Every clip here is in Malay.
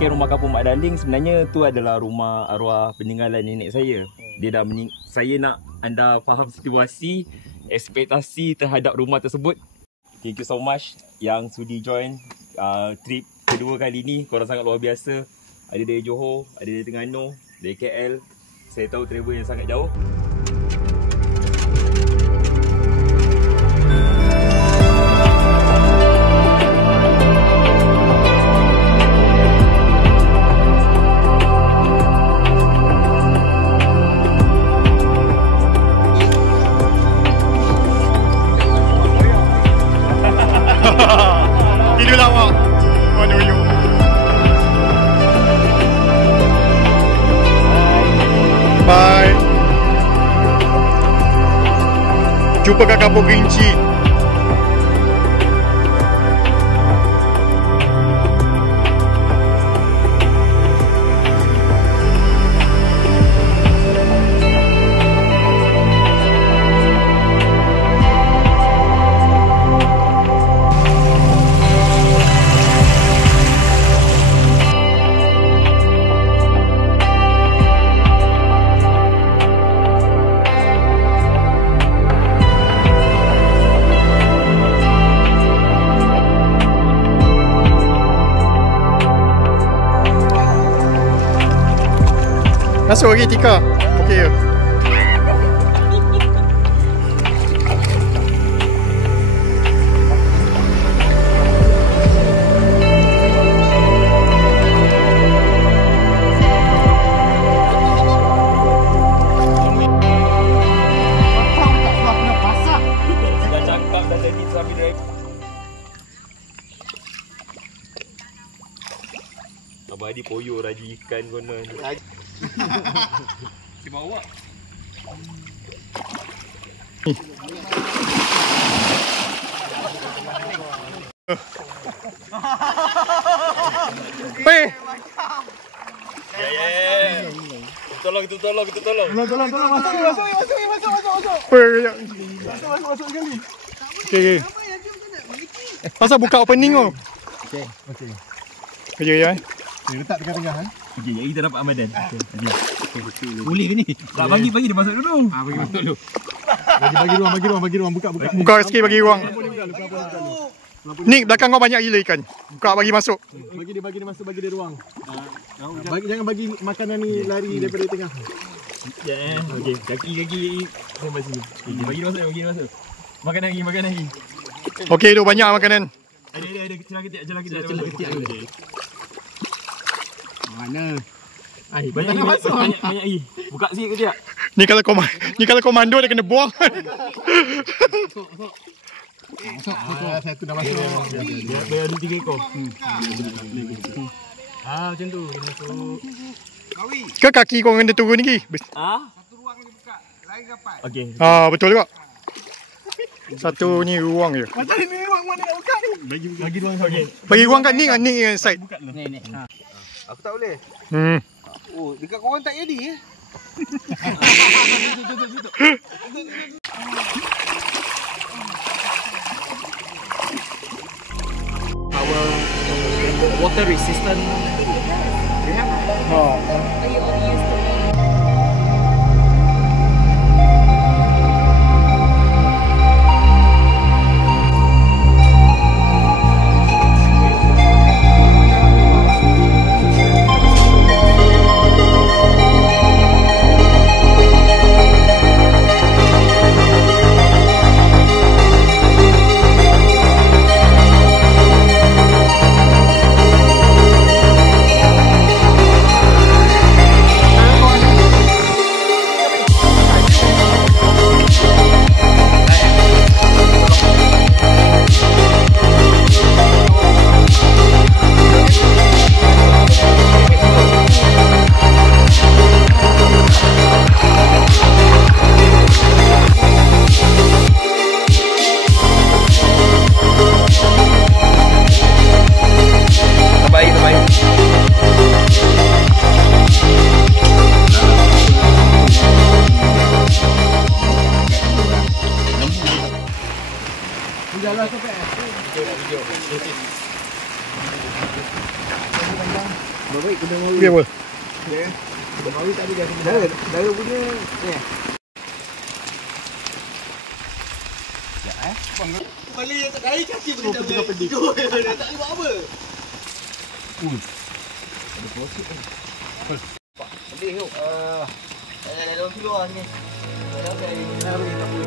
Rumah kampung Mak Daling sebenarnya tu adalah rumah arwah peninggalan nenek saya. Dia dah saya nak anda faham situasi, ekspektasi terhadap rumah tersebut. Thank you so much yang sudi join trip kedua kali ni. Korang sangat luar biasa. Ada dari Johor, ada dari Terengganu, dari KL. Saya tahu travel yang sangat jauh. Inilah awak. Mana you? Bye. Jumpa kat Kampung Kerinci. Masuk lagi Tika. Okey ke? Dah cakap dah jadi sambil drive. Abang Adi poyo raji ikan konon. Si bawa. Peh. Ya. Tolong. Tolong. Masuk. Peh. Masuk sekali. Okey. Pasal buka opening tu. Okey. Kerja ya. Letak tengah-tengah kan. Okey, jadi kita dapat Ramadan. Okey. Boleh ke ni? Tak bagi dia masuk dulu. Bagi masuk dulu. Bagi ruang buka. Buka sikit bagi ruang. Ni belakang kau banyak gila ikan. Buka bagi masuk. Bagi dia masuk, bagi dia ruang. Jangan bagi makanan ni lari daripada tengah. Ya, okey. Kaki sampai sini. Okey, bagi dia masuk. Makan lagi. Okey tu banyak makanan. Ada celah ketiak dulu. Mana? Banyak lagi. Buka sikit ketiak. Ni kalau komando dia kena buang. Satu dah masuk. Dia ada 3 ekor. Macam tu dia masuk. Ke kaki kau kena turun lagi? Satu ruang dia buka. Lain kapai. Okey. Betul juga. Satu ni ruang je. Macam ni ruang mana nak buka ni? Bagi ruang okey. Bagi ruang kat ni side. Ni. Aku tak boleh. Oh, dekat korang tak jadi Our water resistant. We have. Are you all used to it? Mawi. Okey apa? Mawi tak ada gas. Dara punya ni. Balik yang tak air kaki boleh dah boleh. Tak boleh buat apa. Ada proses kan. Boleh tengok. Dalam kilo lah ni. Dalam saya.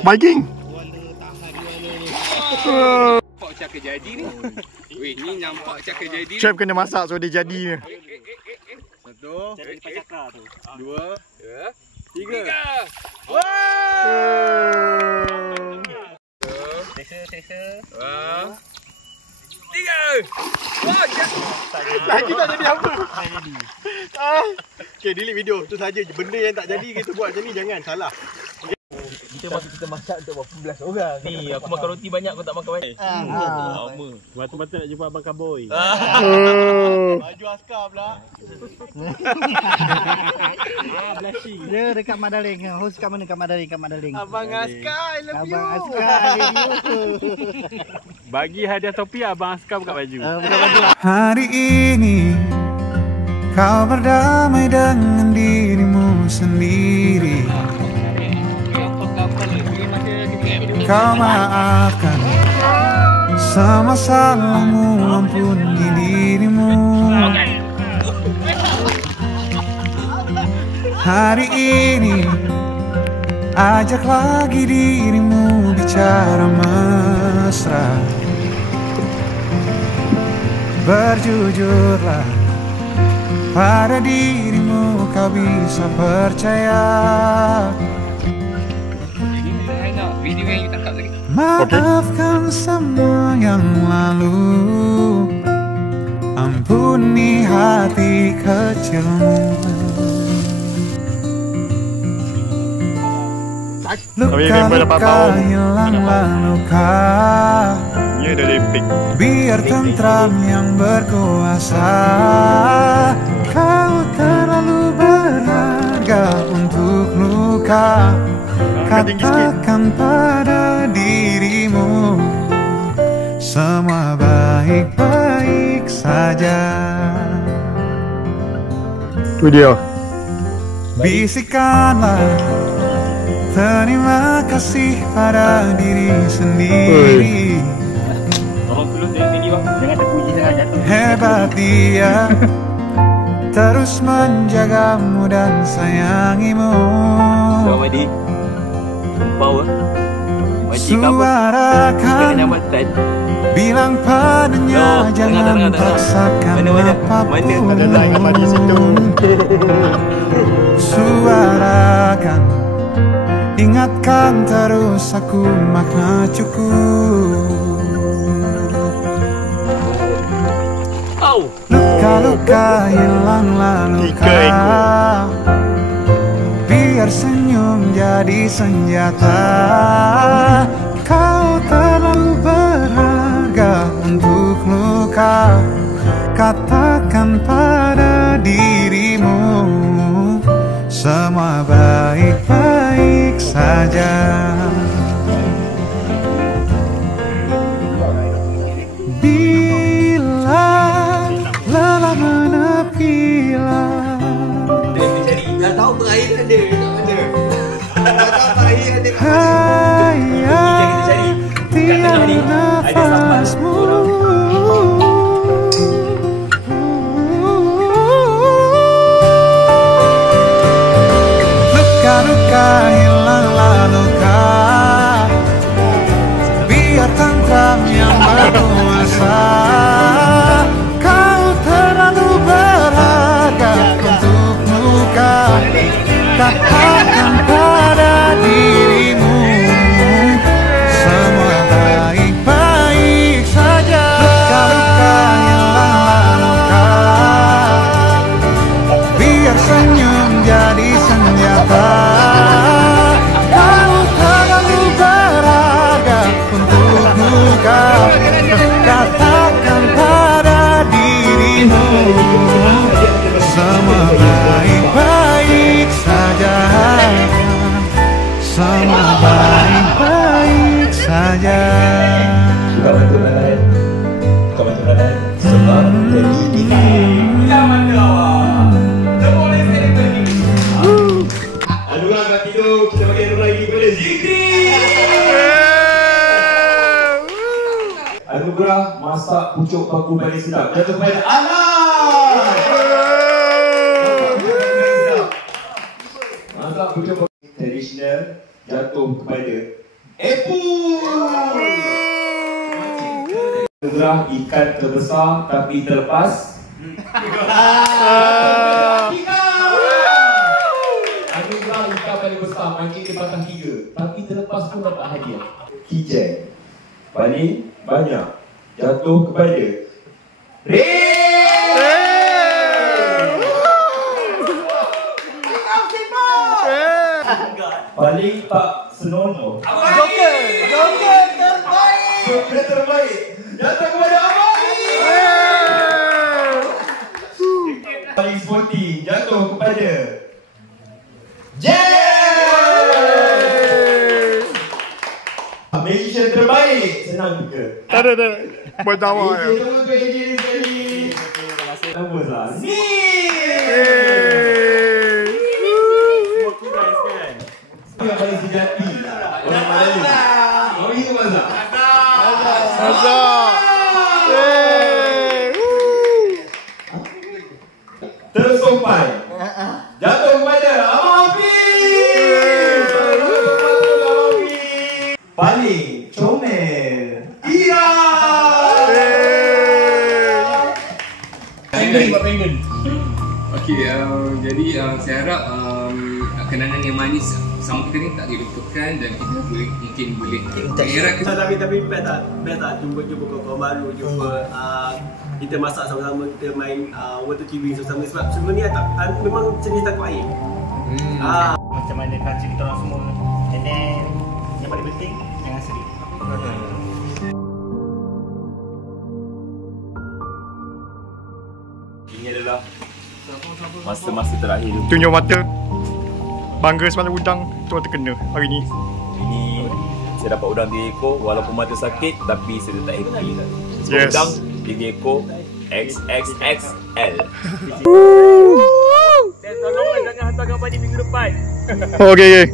Biking. Nampak cakap jadi ni. Weh, ni nampak cakap jadi. Chef kena masak so dia jadi ni. Satu. Cari lipat cakra tu. Dua. Tiga. Teksa. Tiga. Lagi tak jadi apa? Tak jadi. Okay, delete video. Tu saja. Benda yang tak jadi kita buat macam ni jangan. Salah. Kita masak untuk berapa belas orang. Ni aku makan roti banyak, aku tak makan banyak. Lama. Mata-mata nak jumpa Abang Kaboy. Baju askar pula. Dia dekat Madaling. Host kat mana? Kat Madaling. Abang askar, I love you. Abang Askar, I love you. Bagi hadiah topi Abang Askar buka baju. Hari ini kau berdamai dengan dirimu sendiri. Kau maafkan semua salahmu, ampuni dirimu. Hari ini ajak lagi dirimu bicara mesra. Berjujurlah pada dirimu, kau bisa percaya. Maafkan semua yang lalu, ampuni hati kecilmu. Luka-luka hilanglah luka, biar tentram yang berkuasa. Kau terlalu berharga untuk luka. Katakan pada dirimu semua baik-baik saja. Tu dia. Bisikanlah terima kasih pada diri sendiri. Tolong dulu tinggi bang. Jangan terpuji sangat jatuh. Hebat dia, terus menjagamu dan sayangimu. Selamat di. Power. Suarakan, bilang padanya jangan paksakan apapun. Ada lain apa di situ. Suarakan, ingatkan terus aku makna cukup. Luka-luka hilanglah luka, biar senyum jadi senjata. Kau terlalu berharga untuk luka. Katakan pada dirimu semua baik-baik saja. Bila lelah menepilah, Dah tahu berair ada kat mana. Dah tahu berair ada kat mana. hayat tiap nafasmu. Luka-luka hilanglah luka, biar tentram yang berkuasa. Kau terlalu berharga untuk luka. Katakan pada dirimu semua baik-baik saja. Luka-luka hilanglah luka, biar senyum jadi senjata. Kau terlalu berharga untuk luka. Katakan pada dirimu semua baik-baik saja. Semua baik-baik saja. Aduh, kat tidur. Kita bagi aduh lagi kepada Zikri. Anugerah masak pucuk paku paling sedap jatuh kepada Anas. Aku cuba tradisional jatuh kepada Epul. Anugerah ikan terbesar tapi terlepas. Anugerah ikan paling besar mancing di patah 3 tapi terlepas pun dapat hadiah. Kijang paling banyak jatuh kepada paling tak senonoh. Joker terbaik. Joker terbaik jatuh kepada Amari. Paling sporty jatuh kepada Jess. Magician terbaik senang juga. Tak ada. Bertawa ya. Terima kasih sekali. Nama lah. Yang paling sejati orang Melayu. Oh itu Mazhar. Azhar. Tersopan jatuh kepada Hafiz. Paling comel Ira. Okey, jadi saya harap kenangan yang manis sama kita ni tak dilupakan dan kita mungkin boleh mengeratkan. Tapi best tak jumpa kawan baru, jumpa kita masak sama-sama, kita main water tubing sama-sama sebab semua ni memang jenis takut air. Macam mana culture kita orang semua. And then yang paling penting jangan sedih. Ini adalah masa-masa terakhir. Tunjuk mata. Bangga semalam udang tu terkena hari ni. Ini saya dapat udang 3 ekor walaupun mata sakit tapi saya tak happy. Sebab Yes. udang 3 ekor XXXL. Dan tolonglah jangan hantar gambar ni minggu depan. Okey.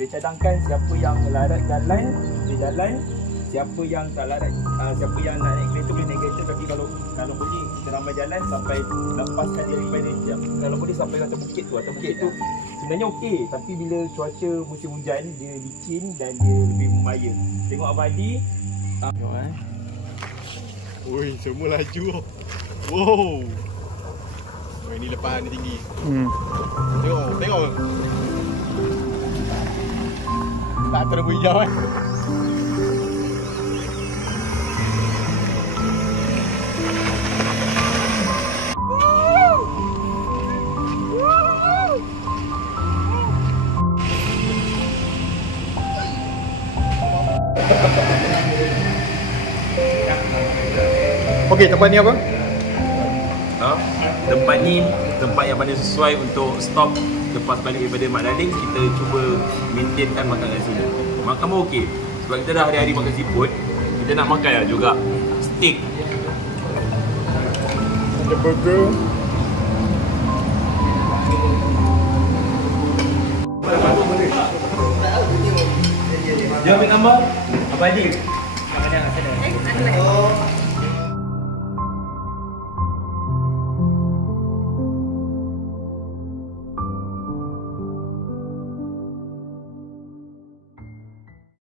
Saya cadangkan siapa yang larat jalan, dia jalan. Siapa yang tak larat, siapa yang nak naik kereta boleh naik kereta. Tapi kalau boleh kita ramai jalan sampai lepaskan dia daripada jam. Kalau boleh sampai atas bukit tu. Atas bukit tu sebenarnya okey. Tapi bila cuaca musim hujan, dia licin dan dia lebih membahaya. Tengok Abang Adi. Tengok Oi, semua laju. Wow. Oh, ini lepahan dia tinggi. Tengok. Tak terlalu hijau kan. Okey, tempat ni apa? Tempat ni tempat yang paling sesuai untuk stop lepas balik daripada Mak Daling. Kita cuba maintainkan makan kat sini. Makan pun okey. Sebab kita dah hari-hari makan seafood, kita nak makan lah juga steak. Ada burger. Dia ambil gambar Abang Adi. Mana yang sana?